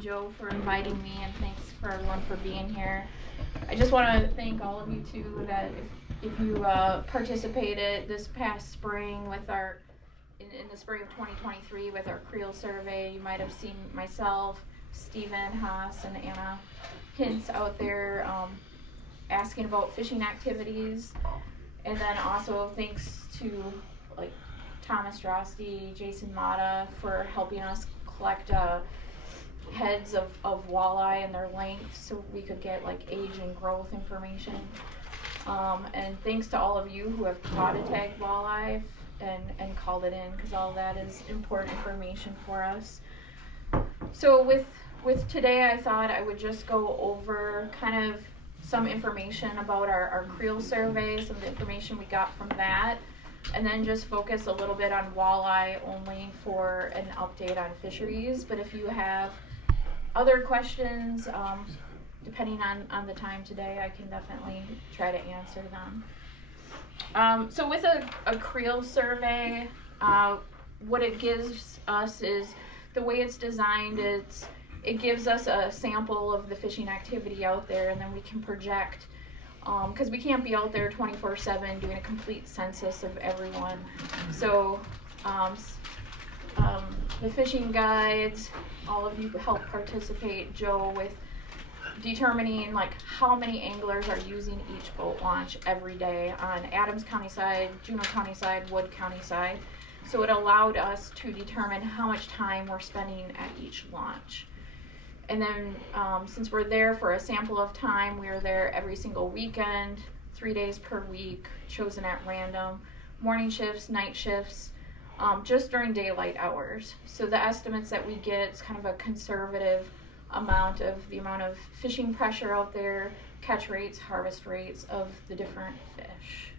and Joe for inviting me, and thanks for everyone for being here. I just want to thank all of you too that if you participated this past spring with our in the spring of 2023 with our Creel survey. You might have seen myself, Stephen Haas, and Anna Hintz out there asking about fishing activities, and then also thanks to like Thomas Drosty, Jason Mata for helping us collect heads of walleye and their length so we could get like age and growth information. And thanks to all of you who have caught a tagged walleye and called it in, because all of that is important information for us. So with today, I thought I would just go over kind of some information about our Creel survey, some of the information we got from that, and then just focus a little bit on walleye only for an update on fisheries. But if you have other questions, depending on the time today, I can definitely try to answer them. So with a Creel survey, what it gives us is, the way it's designed, it gives us a sample of the fishing activity out there, and then we can project, because we can't be out there 24/7 doing a complete census of everyone. So the fishing guides, all of you help participate, Joe, with determining like how many anglers are using each boat launch every day on Adams County side, Juneau County side, Wood County side. So it allowed us to determine how much time we're spending at each launch. And then since we're there for a sample of time, we are there every single weekend, 3 days per week, chosen at random, morning shifts, night shifts, just during daylight hours. So the estimates that we get is kind of a conservative amount of the amount of fishing pressure out there, catch rates, harvest rates of the different fish.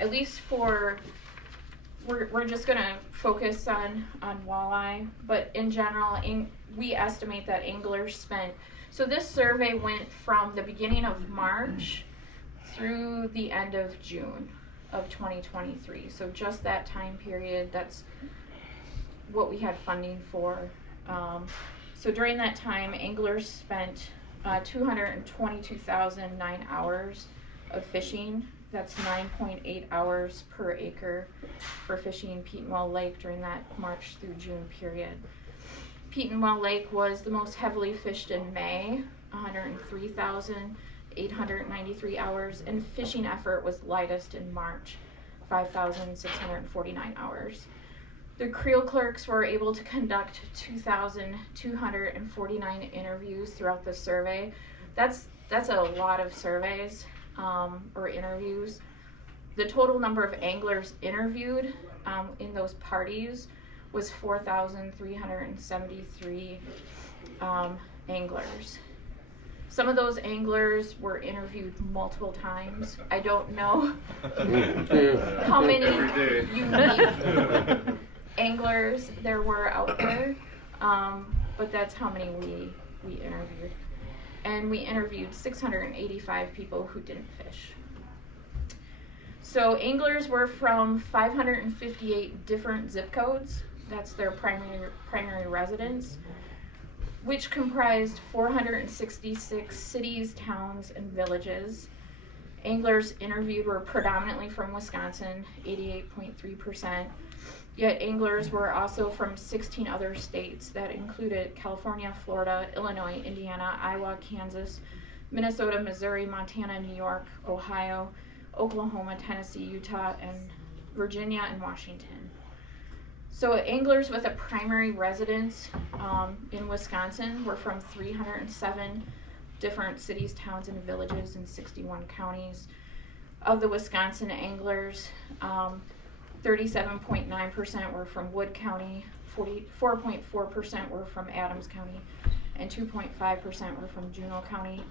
At least for, we're just gonna focus on walleye, but in general, we estimate that anglers spent, so this survey went from the beginning of March through the end of June of 2023. So just that time period, that's what we had funding for. So during that time, anglers spent 222,009 hours of fishing. That's 9.8 hours per acre for fishing Petenwell Lake during that March through June period. Petenwell Lake was the most heavily fished in May, 103,893 hours, and fishing effort was lightest in March, 5,649 hours. The Creel clerks were able to conduct 2,249 interviews throughout the survey. That's a lot of surveys or interviews. The total number of anglers interviewed in those parties was 4,373 anglers. Some of those anglers were interviewed multiple times. I don't know how many unique anglers there were out there, but that's how many we interviewed. And we interviewed 685 people who didn't fish. So anglers were from 558 different zip codes. That's their primary residence, which comprised 466 cities, towns, and villages. Anglers interviewed were predominantly from Wisconsin, 88.3%. Yet anglers were also from 16 other states that included California, Florida, Illinois, Indiana, Iowa, Kansas, Minnesota, Missouri, Montana, New York, Ohio, Oklahoma, Tennessee, Utah, and Virginia, and Washington. So anglers with a primary residence in Wisconsin were from 307 different cities, towns, and villages in 61 counties. Of the Wisconsin anglers, 37.9% were from Wood County, 44.4% were from Adams County, and 2.5% were from Juneau County.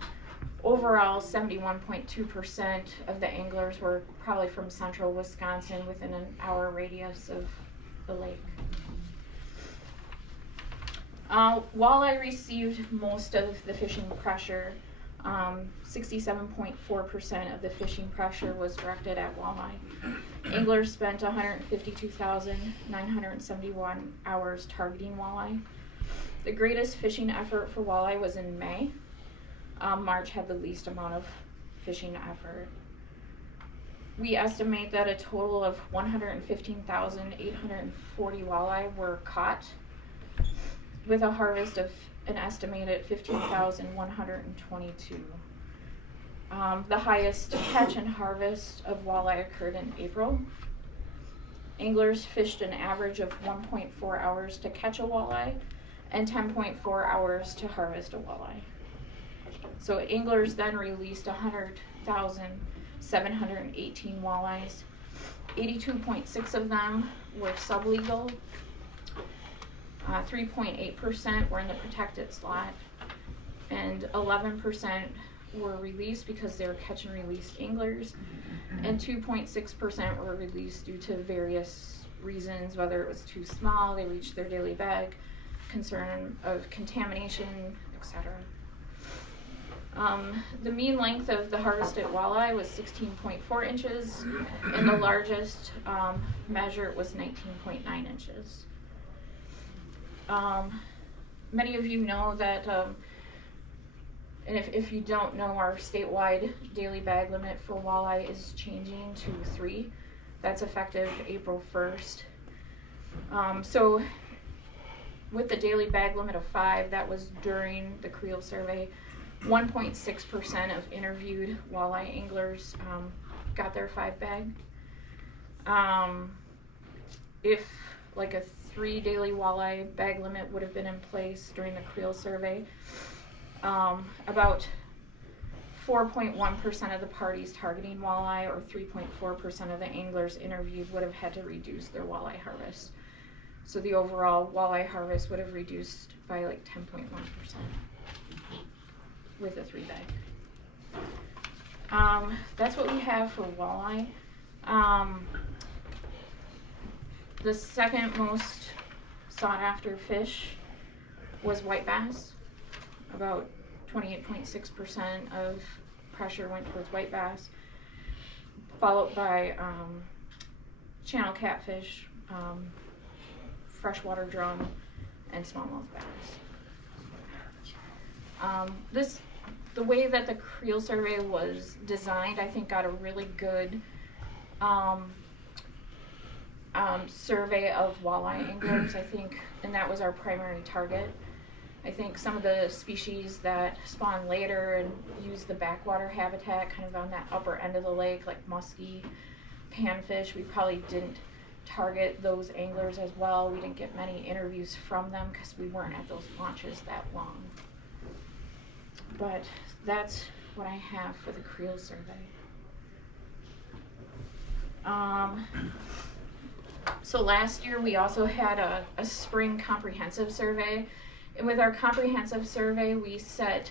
Overall, 71.2% of the anglers were probably from central Wisconsin within an hour radius of the lake. Walleye received most of the fishing pressure 67.4% of the fishing pressure was directed at walleye. Anglers spent 152,971 hours targeting walleye. The greatest fishing effort for walleye was in May. March had the least amount of fishing effort. We estimate that a total of 115,840 walleye were caught, with a harvest of an estimated 15,122. The highest catch and harvest of walleye occurred in April. Anglers fished an average of 1.4 hours to catch a walleye and 10.4 hours to harvest a walleye. So anglers then released 100,718 walleyes. 82.6 of them were sublegal. 3.8% were in the protected slot, and 11% were released because they were catch and release anglers, and 2.6% were released due to various reasons, whether it was too small, they reached their daily bag, concern of contamination, etc. The mean length of the harvested walleye was 16.4 inches, and the largest measure was 19.9 inches. Many of you know that, and if you don't know, our statewide daily bag limit for walleye is changing to 3. That's effective April 1st. So with the daily bag limit of 5, that was during the Creel survey, 1.6% of interviewed walleye anglers got their 5 bag. If like a 3 daily walleye bag limit would have been in place during the Creel survey, about 4.1% of the parties targeting walleye, or 3.4% of the anglers interviewed, would have had to reduce their walleye harvest. So the overall walleye harvest would have reduced by like 10.1% with a 3 bag. That's what we have for walleye. The second most sought after fish was white bass. About 28.6% of pressure went towards white bass, followed by channel catfish, freshwater drum, and smallmouth bass. The way that the Creel survey was designed, I think, got a really good survey of walleye anglers, I think, and that was our primary target. I think some of the species that spawn later and use the backwater habitat kind of on that upper end of the lake, like muskie, panfish, we probably didn't target those anglers as well. We didn't get many interviews from them because we weren't at those launches that long. But that's what I have for the Creel survey. So last year we also had a spring comprehensive survey, and with our comprehensive survey we set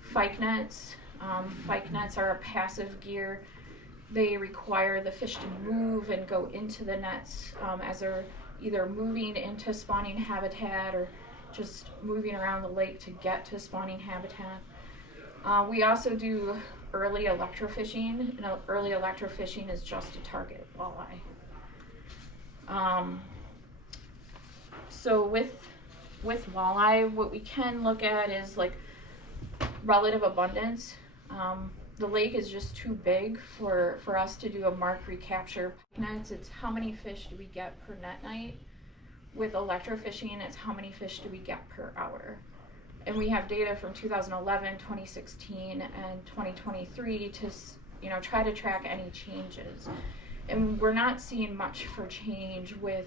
fike nets. Fike nets are a passive gear. They require the fish to move and go into the nets as they're either moving into spawning habitat or just moving around the lake to get to spawning habitat. We also do early electrofishing, and early electrofishing is just to target walleye. So with walleye, what we can look at is like relative abundance. The lake is just too big for us to do a mark recapture nets. It's how many fish do we get per net night. With electrofishing, it's how many fish do we get per hour. And we have data from 2011, 2016, and 2023 to try to track any changes. And we're not seeing much for change with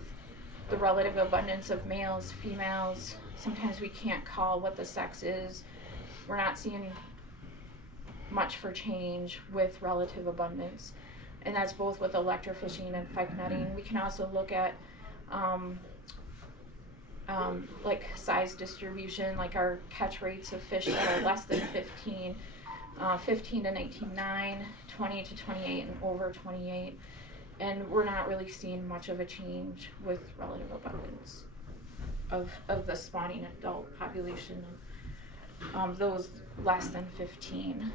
the relative abundance of males, females. Sometimes we can't call what the sex is. We're not seeing much for change with relative abundance. And that's both with electrofishing and fike netting. We can also look at like size distribution, like our catch rates of fish that are less than 15, 15 to 19.9, 20 to 28, and over 28. And we're not really seeing much of a change with relative abundance of the spawning adult population those less than 15.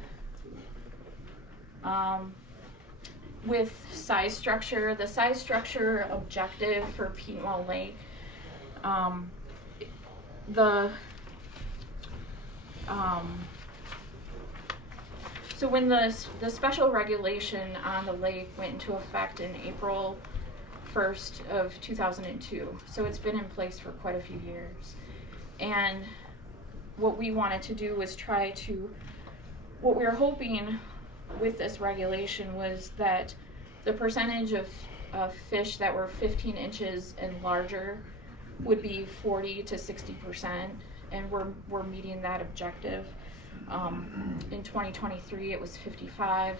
With size structure, the size structure objective for Peatwell Lake, so when the special regulation on the lake went into effect in April 1st of 2002, so it's been in place for quite a few years. And what we wanted to do was what we were hoping with this regulation was that the percentage of fish that were 15 inches and larger would be 40 to 60%, and we're meeting that objective. In 2023 it was 55,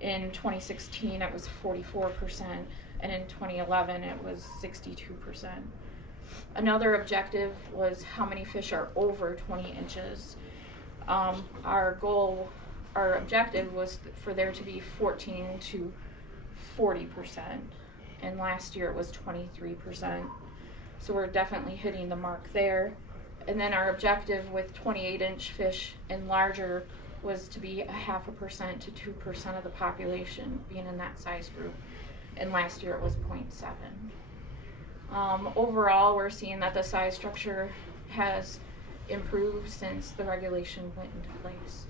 in 2016 it was 44%, and in 2011 it was 62%. Another objective was how many fish are over 20 inches. Our objective was for there to be 14 to 40%, and last year it was 23%. So we're definitely hitting the mark there. And then our objective with 28-inch fish and larger was to be 0.5% to 2% of the population being in that size group, and last year it was 0.7. Overall, we're seeing that the size structure has improved since the regulation went into place.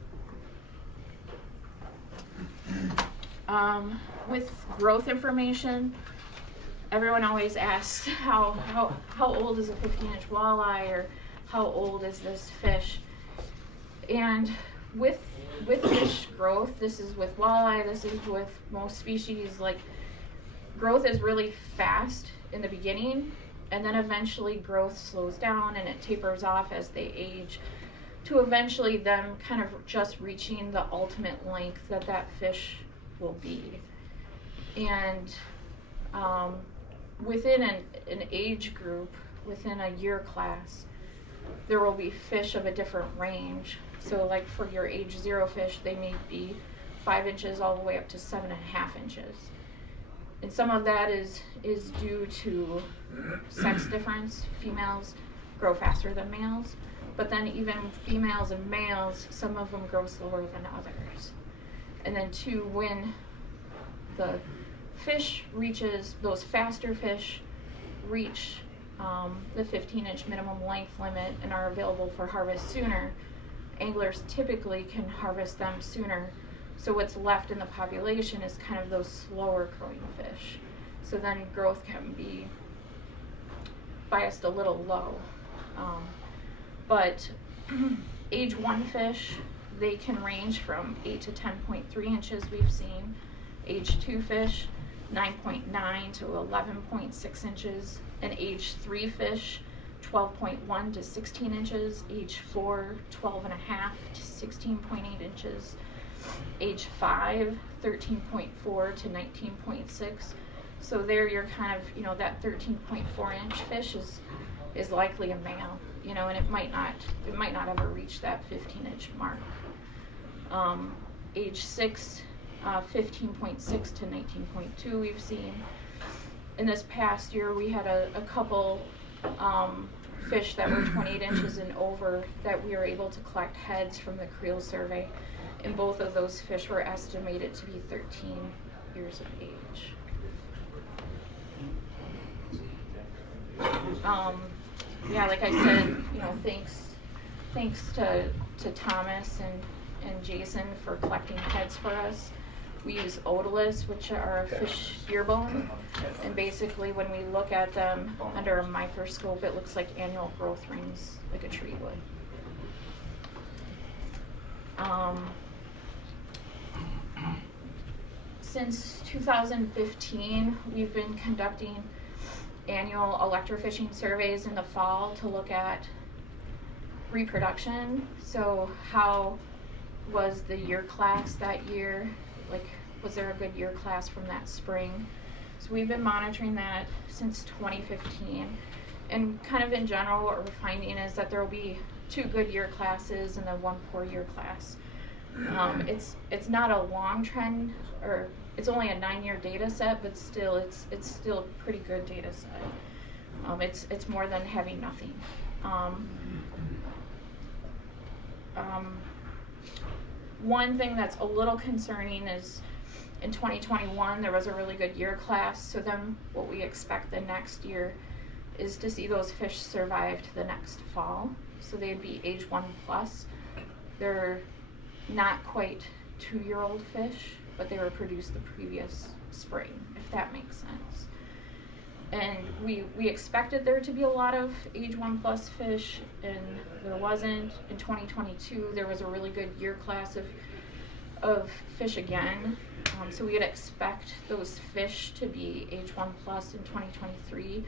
With growth information, everyone always asks how old is a 15-inch walleye, or how old is this fish? And with fish growth, this is with walleye, this is with most species, like growth is really fast in the beginning, and then eventually growth slows down and it tapers off as they age, to eventually them kind of just reaching the ultimate length that fish will be. And within an age group, within a year class, there will be fish of a different range. So like for your age 0 fish, they may be 5 inches all the way up to 7.5 inches. And some of that is due to sex difference. Females grow faster than males, but then even females and males, some of them grow slower than others. And then two, when the fish reaches, those faster fish reach the 15-inch minimum length limit and are available for harvest sooner, anglers typically can harvest them sooner. So what's left in the population is kind of those slower growing fish. So then growth can be biased a little low. But age 1 fish, they can range from 8 to 10.3 inches we've seen. Age 2 fish, 9.9 to 11.6 inches. And age 3 fish, 12.1 to 16 inches. Age 4, 12.5 to 16.8 inches. Age 5, 13.4 to 19.6. So there you're kind of, that 13.4 inch fish is likely a male, and it might not ever reach that 15-inch mark. Age 6, 15.6 to 19.2 we've seen. In this past year, we had a couple fish that were 28 inches and over that we were able to collect heads from the creel survey, and both of those fish were estimated to be 13 years of age. Like I said, thanks to Thomas and Jason for collecting heads for us. We use otoliths, which are a fish ear bone, and basically when we look at them under a microscope, it looks like annual growth rings, like a tree would. Since 2015, we've been conducting annual electrofishing surveys in the fall to look at reproduction. So how was the year class that year? Like, was there a good year class from that spring? So we've been monitoring that since 2015. And kind of in general, what we're finding is that there will be 2 good year classes and then 1 poor year class. It's not a long trend, or it's only a 9-year data set, but still it's still a pretty good data set. It's more than having nothing. One thing that's a little concerning is in 2021 there was a really good year class, so then what we expect the next year is to see those fish survive to the next fall. So they'd be age 1+. They're not quite 2-year-old fish, but they were produced the previous spring, if that makes sense. And we expected there to be a lot of age 1+ fish, and there wasn't. In 2022, there was a really good year class of fish again. So we would expect those fish to be age 1+ in 2023,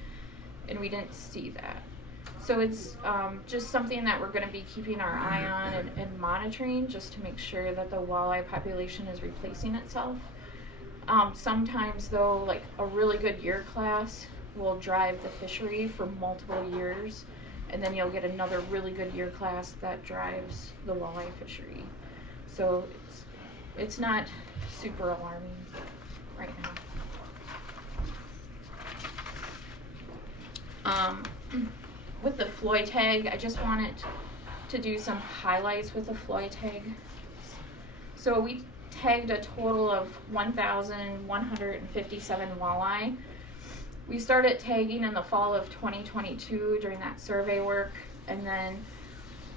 and we didn't see that. So it's just something that we're going to be keeping our eye on and monitoring, just to make sure that the walleye population is replacing itself. Sometimes though, like a really good year class will drive the fishery for multiple years, and then you'll get another really good year class that drives the walleye fishery. So it's not super alarming right now. With the Floyd tag, I just wanted to do some highlights with the Floyd tag. So we tagged a total of 1,157 walleye. We started tagging in the fall of 2022 during that survey work, and then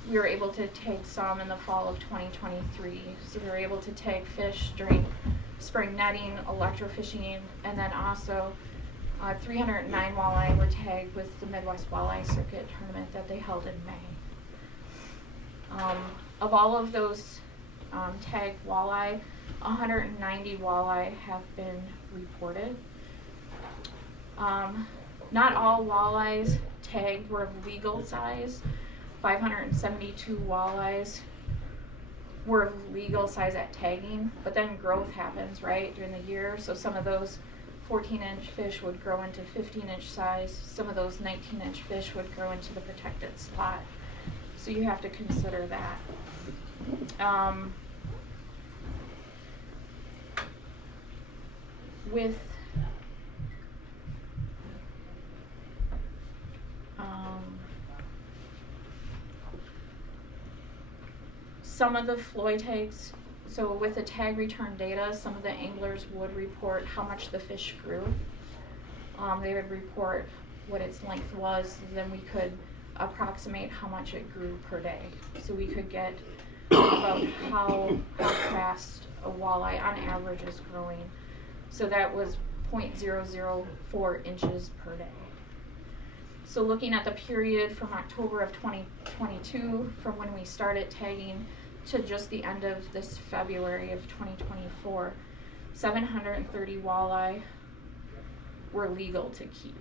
we were able to tag some in the fall of 2023. So we were able to tag fish during spring netting, electrofishing, and then also 309 walleye were tagged with the Midwest Walleye Circuit tournament that they held in May. Of all of those tagged walleye, 190 walleye have been reported. Not all walleyes tagged were of legal size. 572 walleyes were of legal size at tagging, but then growth happens, right, during the year. So some of those 14-inch fish would grow into 15-inch size. Some of those 19-inch fish would grow into the protected slot. So you have to consider that. With some of the Floyd tags, so with the tag return data, some of the anglers would report how much the fish grew. They would report what its length was, and then we could approximate how much it grew per day. So we could get about how fast a walleye on average is growing. So that was 0.004 inches per day. So looking at the period from October of 2022, from when we started tagging to just the end of this February of 2024, 730 walleye were legal to keep.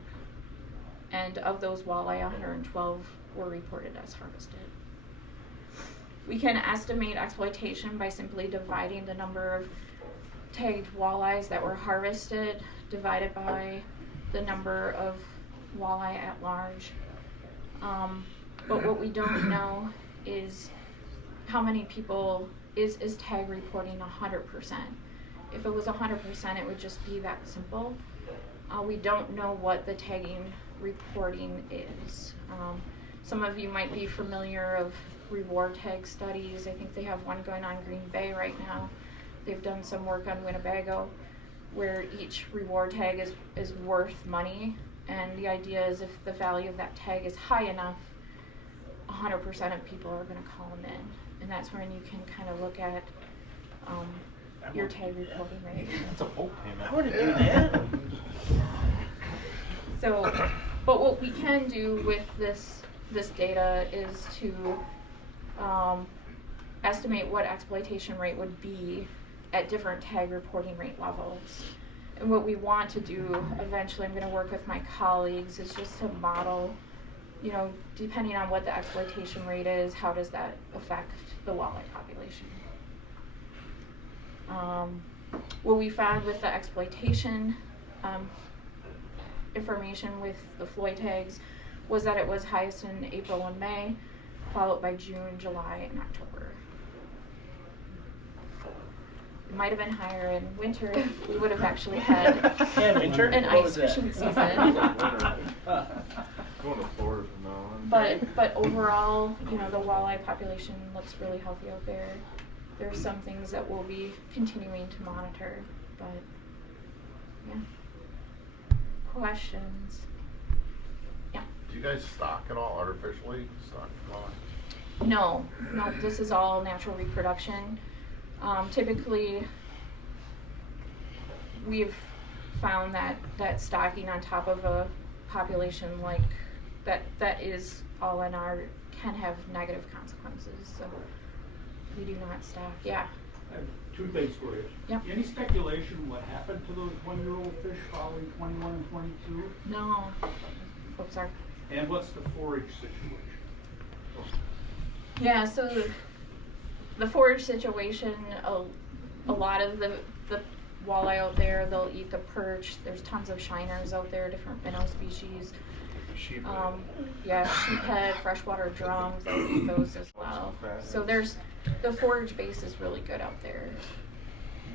And of those walleye, 112 were reported as harvested. We can estimate exploitation by simply dividing the number of tagged walleyes that were harvested divided by the number of walleye at large. But what we don't know is how many people is tag reporting 100%. If it was 100%, it would just be that simple. We don't know what the tagging reporting is. Some of you might be familiar of reward tag studies. I think they have one going on Green Bay right now. They've done some work on Winnebago where each reward tag is worth money, and the idea is if the value of that tag is high enough, 100% of people are going to call them in, and that's when you can kind of look at your tag reporting rate. That's a boat payment. I want to do that. So, but what we can do with this data is to estimate what exploitation rate would be at different tag reporting rate levels. And what we want to do eventually, I'm going to work with my colleagues, is just to model, you know, depending on what the exploitation rate is, how does that affect the walleye population. What we found with the exploitation information with the Floyd tags was that it was highest in April and May, followed by June, July, and October. It might have been higher in winter if we would have actually had winter? an ice fishing season. Going to Florida from now on. But overall, you know, the walleye population looks really healthy out there. There's some things that we'll be continuing to monitor, but yeah. Questions? Yeah. Do you guys stock at all artificially? Stock walleye? No, this is all natural reproduction. Typically, we've found that stocking on top of a population like that is all in our can have negative consequences. So we do not stock. Yeah. I have two things for you. Yep. Any speculation what happened to those 1-year-old fish following 21 and 22? No. Oh, sorry. And what's the forage situation? Yeah, so the forage situation, a lot of the walleye out there, they'll eat the perch. There's tons of shiners out there, different minnow species. Sheephead. Yeah, sheephead, freshwater drums, they'll eat those as well. So the forage base is really good out there.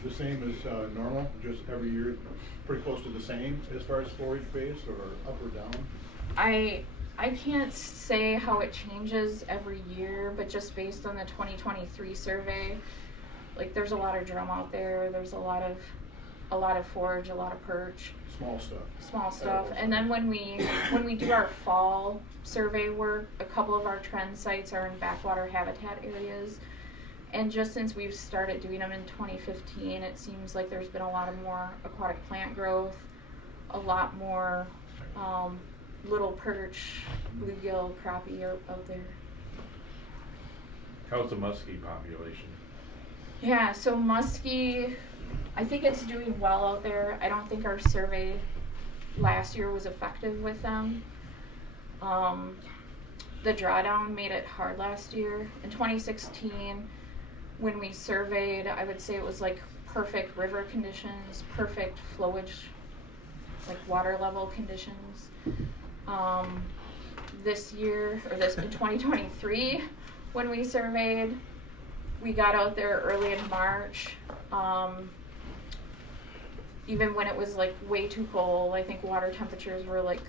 The same as normal, just every year pretty close to the same as far as forage base, or up or down? I can't say how it changes every year, but just based on the 2023 survey, like there's a lot of drum out there. There's a lot of forage, a lot of perch. Small stuff. And then when we do our fall survey work, a couple of our trend sites are in backwater habitat areas. And just since we've started doing them in 2015, it seems like there's been a lot of more aquatic plant growth, a lot more little perch, bluegill, crappie out there. How's the muskie population? Yeah, so muskie, I think it's doing well out there. I don't think our survey last year was effective with them. The drawdown made it hard last year. In 2016, when we surveyed, I would say it was like perfect river conditions, perfect flowage, like water level conditions. This year, or in 2023, when we surveyed, we got out there early in March. Even when it was like way too cold, I think water temperatures were like,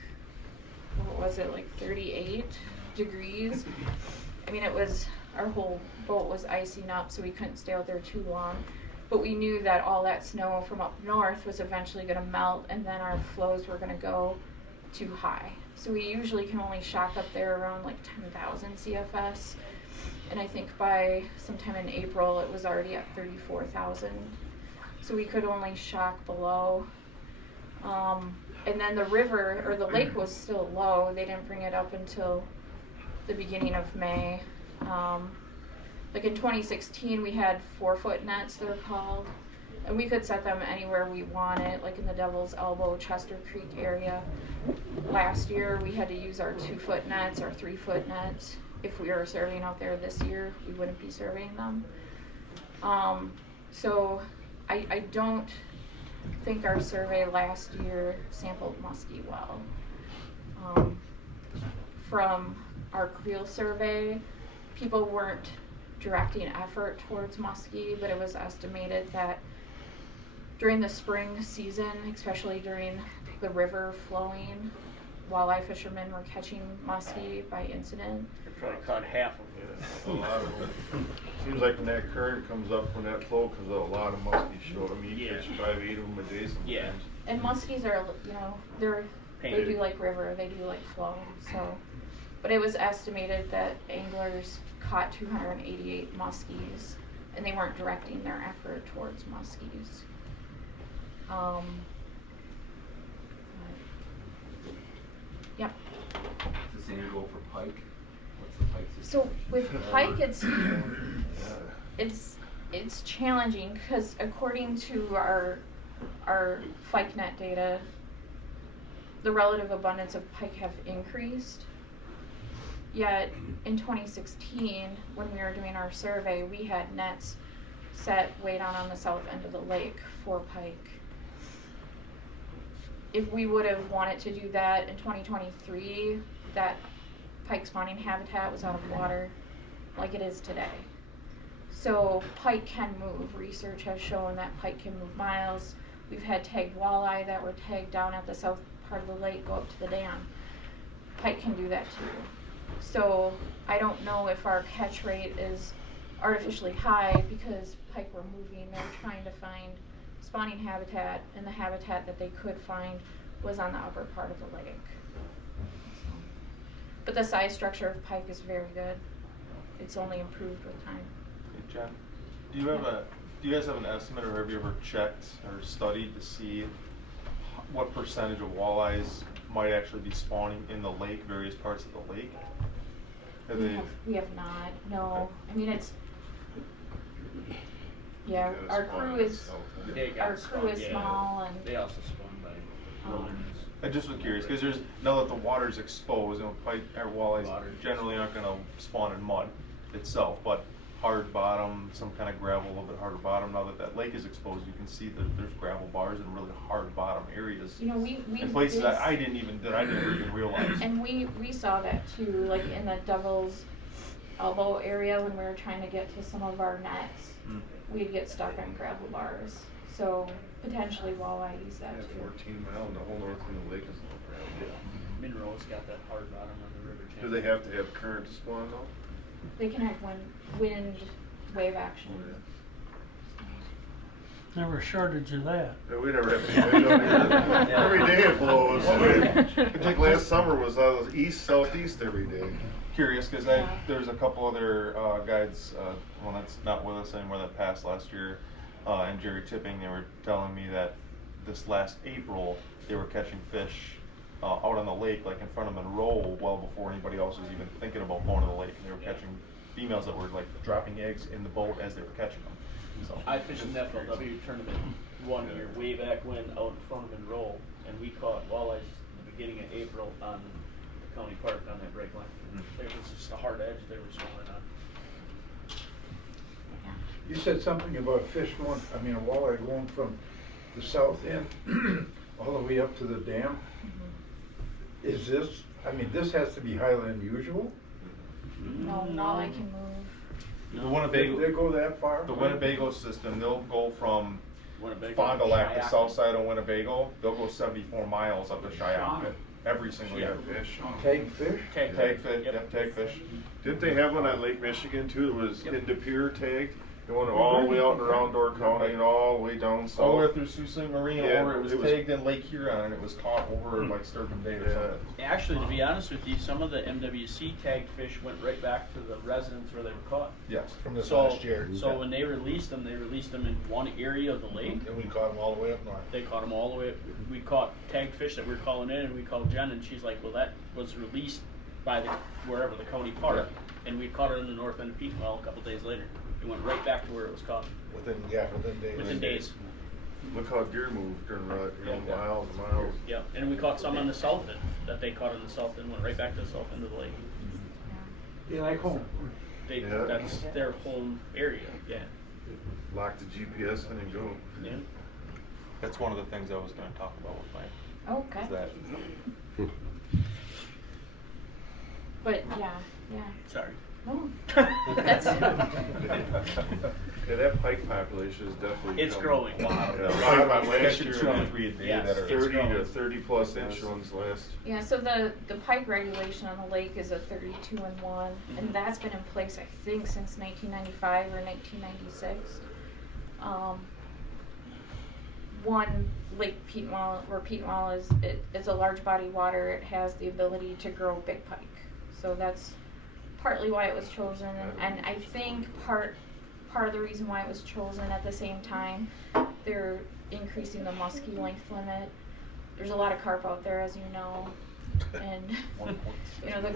what was it, like 38 degrees? I mean, our whole boat was icing up, so we couldn't stay out there too long. But we knew that all that snow from up north was eventually going to melt, and then our flows were going to go too high. So we usually can only shock up there around like 10,000 CFS. And I think by sometime in April, it was already at 34,000. So we could only shock below. And then the river, or the lake, was still low. They didn't bring it up until the beginning of May. Like in 2016, we had 4-foot nets, they're called. And we could set them anywhere we wanted, like in the Devil's Elbow, Chester Creek area. Last year, we had to use our 2-foot nets or 3-foot nets. If we were surveying out there this year, we wouldn't be surveying them. So I don't think our survey last year sampled muskie well. From our creel survey, people weren't directing effort towards muskie, but it was estimated that during the spring season, especially during the river flowing, walleye fishermen were catching muskie by incident. They probably caught half of it. A lot of them. Seems like when that current comes up, when that flow comes up, a lot of muskies show up. I mean, you catch 5-8 of them a day sometimes. Yeah. And muskies are, you know, they do like river, they do like flow. So, but it was estimated that anglers caught 288 muskies, and they weren't directing their effort towards muskies. Yep. Does the same go for pike? What's the pike situation? So with pike, it's challenging because according to our Fike net data, the relative abundance of pike have increased. Yet in 2016, when we were doing our survey, we had nets set way down on the south end of the lake for pike. If we would have wanted to do that in 2023, that pike spawning habitat was out of water like it is today. So pike can move. Research has shown that pike can move miles. We've had tagged walleye that were tagged down at the south part of the lake go up to the dam. pike can do that too. So I don't know if our catch rate is artificially high because pike were moving. They're trying to find spawning habitat, and the habitat that they could find was on the upper part of the lake. So, but the size structure of pike is very good. It's only improved with time. Hey, Jen, do you guys have an estimate, or have you ever checked or studied to see what percentage of walleyes might actually be spawning in the lake, various parts of the lake? We have not, no. I mean, it's, yeah, Gotta our spawn crew in is, south end. They got our crew spawned, is yeah. small, and They also spawn by wilderness. I just was curious, because there's, now that the water's exposed, pike or walleyes Water's generally aren't gonna spawn in mud itself, but hard bottom, some kind of gravel, a little bit harder bottom. Now that that lake is exposed, you can see that there's gravel bars and really hard bottom areas. you know, we in places that did I never even realize. And we saw that too, like in the Devil's Elbow area when we were trying to get to some of our nets. Mm. We'd get stuck on gravel bars. So potentially walleye use that Yeah, too. 14 mile, and the whole north end of the lake is all gravel. Monroe's got that hard bottom on the river Do channel. they have to have current to spawn though? They can have wind wave action. Never a shortage of that. Yeah, we never have to wind out here. Every day it blows. I think last summer was east, southeast every day. Curious, because Yeah. there's a couple other guides, one that's not with us anymore that passed last year, and Jerry Tipping, they were telling me that this last April, they were catching fish out on the lake, like in front of Monroe, well before anybody else was even thinking about going to the lake. And they were catching females that were like dropping eggs in the boat as they were catching them. So I fished an FLW tournament one year, way back when, out in front of Monroe, and we caught walleyes at the beginning of April on the county park on that break line. There was just a hard edge they were swimming on. You said something about fish going, I mean, a walleye going from the south end all the way up to the dam. Is this, I mean, this has to be highly unusual? No, walleye can move. the They Winnebago, go that far? the Winnebago system, they'll go from Winnebago, Fond du Lac, the Cheyenne. south side of Winnebago, they'll go 74 miles up to Cheyenne Cheyenne. every single year. Fish. Tag fish? Tag Tag fish, Yep. yep, tag fish. Didn't they have one on Lake Michigan too? It was Yep. in De Pere tagged. It went all the way out in around Door County and all the way down south. All the way through Sioux St. Marie, Yeah, or it was it was- tagged in Lake Huron, and it was caught over like Sturgeon Bay or Yeah. something. Actually, to be honest with you, some of the MWC tagged fish went right back to the residents where they were caught. Yes. From this So, last year. so when they released them in one area of the lake. And we caught them all the way up north. They caught them all the way. We caught tagged fish that we were calling in, and we called Jen, and she's like, "Well, that was released by the wherever the county park, and we caught it in the north end of Peatwell a couple days later. It went right back to where it was caught Within days. within days. Look how deer moved during rut, you know, Yeah. miles and miles. Yeah, and we caught some on the south end that they caught in the south end, went right back to the south end of the lake. They like home. Yeah. That's their home area. Yeah. Lock the GPS in and go. Yeah. That's one of the things I was going to talk about with Mike. Okay. Is that But yeah. Sorry. No. That's Yeah, that pike population is definitely. It's becoming- growing. Wow. Yeah, Wow. last Catching year, 2 to 3 a day Yes. that are 30 to growing. 30 plus inch ones last. Yeah, so the pike regulation on the lake is a 32-1, and that's been in place, I think, since 1995 or 1996. One, Lake Peatwell, where Peatwell is, it's a large body of water, it has the ability to grow big pike. So that's partly why it was chosen, and I think part of the reason why it was chosen at the same time, they're increasing the muskie length limit. There's a lot of carp out there, as you know, and you know,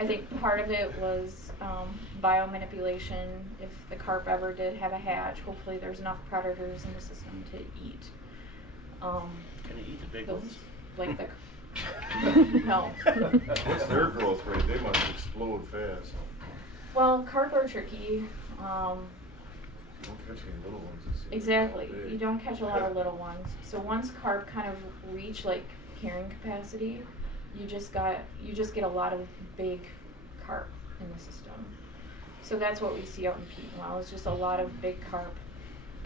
I think part of it was biomanipulation. If the carp ever did have a hatch, hopefully there's enough predators in the system to eat. Can they eat the big Those, ones? like the no. What's their growth rate? They must explode fast. Well, carp are tricky. Don't catch any little ones. It's Exactly. big. You don't catch a lot of little ones. So once carp kind of reach like carrying capacity, you just get a lot of big carp in the system. So that's what we see out in Peatwell, is just a lot of big carp.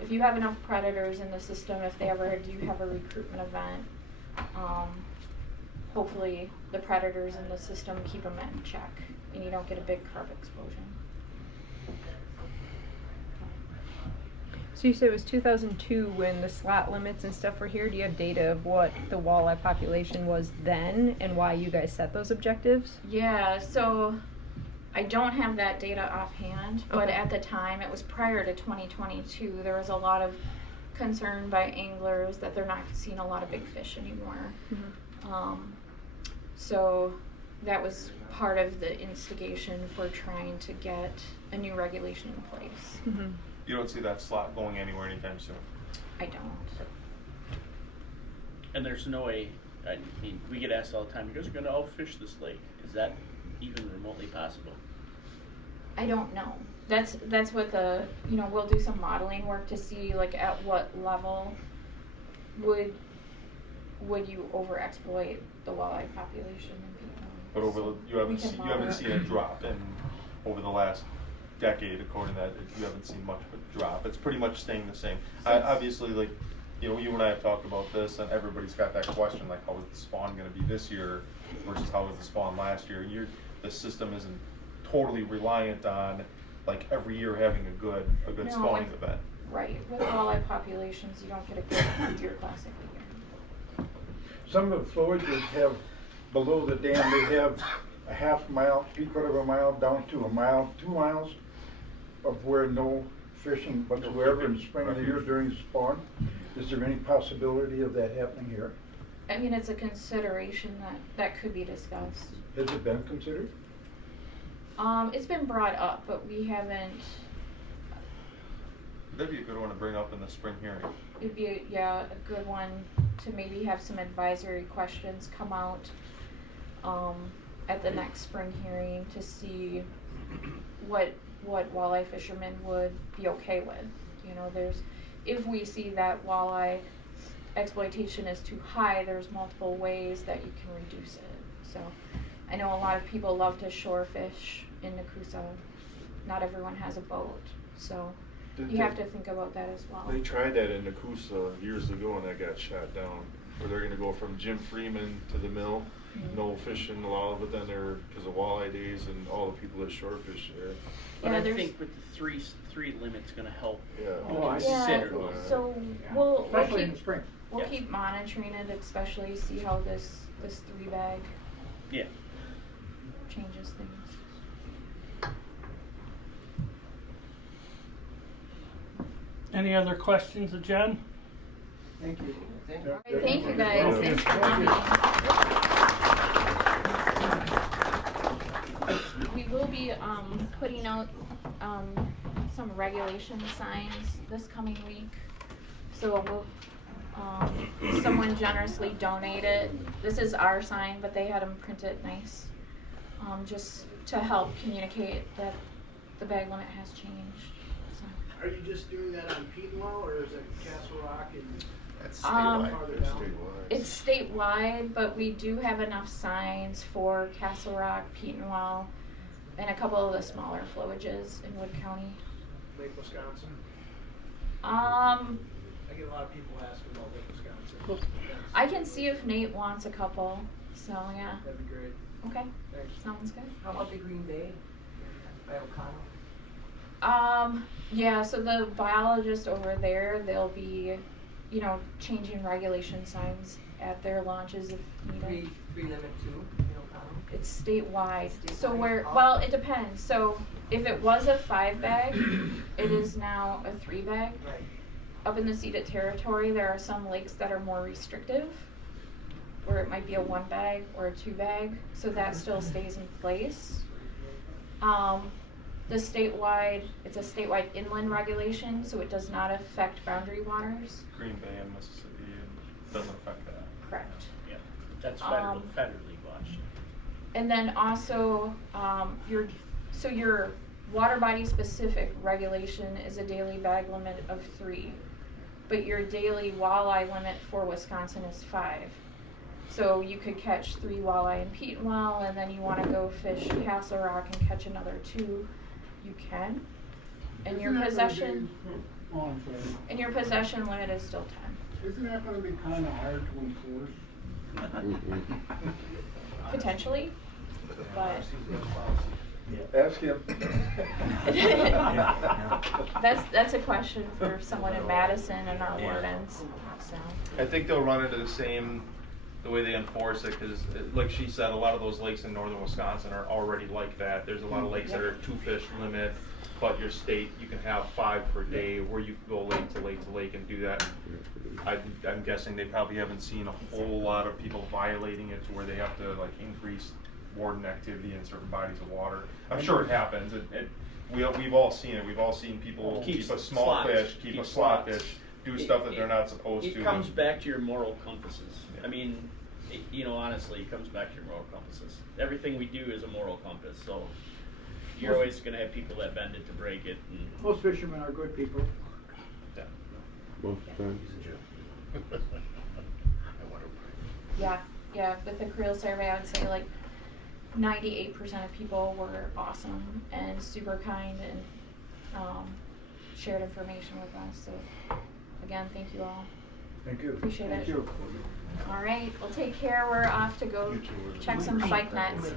If you have enough predators in the system, if they ever do have a recruitment event, hopefully the predators in the system keep them in check and you don't get a big carp explosion. So you said it was 2002 when the slot limits and stuff were here. Do you have data of what the walleye population was then and why you guys set those objectives? Yeah, so I don't have that data offhand, but at the time, it was prior to 2022, there was a lot of concern by anglers that they're not seeing a lot of big fish anymore. So that was part of the instigation for trying to get a new regulation in place. You don't see that slot going anywhere anytime soon? I don't. And there's no way, I mean, we get asked all the time, you guys are gonna outfish this lake. Is that even remotely possible? I don't know. That's what the, we'll do some modeling work to see like at what level would you overexploit the walleye population. But you haven't seen a drop in over the last decade. According to that, you haven't seen much of a drop. It's pretty much staying the same. Obviously, like you and I have talked about this, and everybody's got that question, like how is the spawn going to be this year versus how was the spawn last year? The system isn't totally reliant on like every year having a good spawning event. Right. With walleye populations, you don't get a good year classically here. Some of the flowages have, below the dam, they have a half mile, 3/4 of a mile, down to a mile, 2 miles of where no fishing whatsoever in the spring of the year during spawn. Is there any possibility of that happening here? I mean, it's a consideration that could be discussed. Has it been considered? It's been brought up, but we haven't. That'd be a good one to bring up in the spring hearing. It'd be a good one to maybe have some advisory questions come out at the next spring hearing to see what walleye fishermen would be okay with. If we see that walleye exploitation is too high, there's multiple ways that you can reduce it. So I know a lot of people love to shore fish in Nakusa. Not everyone has a boat, so you have to think about that as well. They tried that in Nakusa years ago and that got shot down. Where they're going to go from Jim Freeman to the mill, no fishing allowed, but then because of walleye days and all the people that shore fish there. But I think with the three limit's gonna help. Yeah. Consider. So we'll Especially in the spring. We'll keep monitoring it, especially see how this 3-bag changes things. Any other questions of Jen? Thank you. All right, thank you guys. Thanks for coming. We will be putting out some regulation signs this coming week. So we'll, someone generously donated. This is our sign, but they had them printed nice, just to help communicate that the bag limit has changed. So. Are you just doing that on Petenwell or is it Castle Rock and That's statewide. farther That's down? statewide. It's statewide, but we do have enough signs for Castle Rock, Petenwell, and a couple of the smaller flowages in Wood County. Lake Wisconsin? I get a lot of people asking about Lake Wisconsin. I can see if Nate wants a couple, so yeah. That'd be great. Okay, Thanks. sounds good. How about the Green Bay by O'Connell? Yeah, so the biologist over there, they'll be, changing regulation signs at their launches if needed. Free limit too, in O'Connell? It's statewide. So Statewide. it depends. So if it was a 5-bag, it is now a 3-bag. Right. Up in the ceded territory, there are some lakes that are more restrictive, where it might be a 1-bag or a 2-bag. So that still stays in place. It's a statewide inland regulation, so it does not affect boundary waters. Green Bay and Mississippi doesn't affect that. Correct. Yeah, that's federally watched. And then also, your water body specific regulation is a daily bag limit of 3, but your daily walleye limit for Wisconsin is 5. So you could catch 3 walleye in Petenwell, and then you want to go fish Castle Rock and catch another 2. You can. And your possession limit is still 10. Isn't that gonna be kinda hard to enforce? Potentially, but Ask him. that's a question for someone in Madison and our wardens, so. I think they'll run into the way they enforce it, because like she said, a lot of those lakes in northern Wisconsin are already like that. There's a lot of lakes that are 2 fish limit, but your state, you can have 5 per day, where you can go lake to lake to lake and do that. I'm guessing they probably haven't seen a whole lot of people violating it to where they have to like increase warden activity in certain bodies of water. I'm sure it happens. We've all seen it. We've all seen people keep a small slots. fish, keep a slot fish, do stuff that they're not supposed to. It comes back to your moral compasses. I mean, honestly, it comes back to your moral compasses. Everything we do is a moral compass, so you're always going to have people that bend it to break it. And Most fishermen are good people. Yeah. Most times. Yeah, with the Creel survey, I would say like 98% of people were awesome and super kind and shared information with us. So again, thank you all. Thank you. Appreciate Thank it. you. All right, well take care. We're off to go check some bike nets.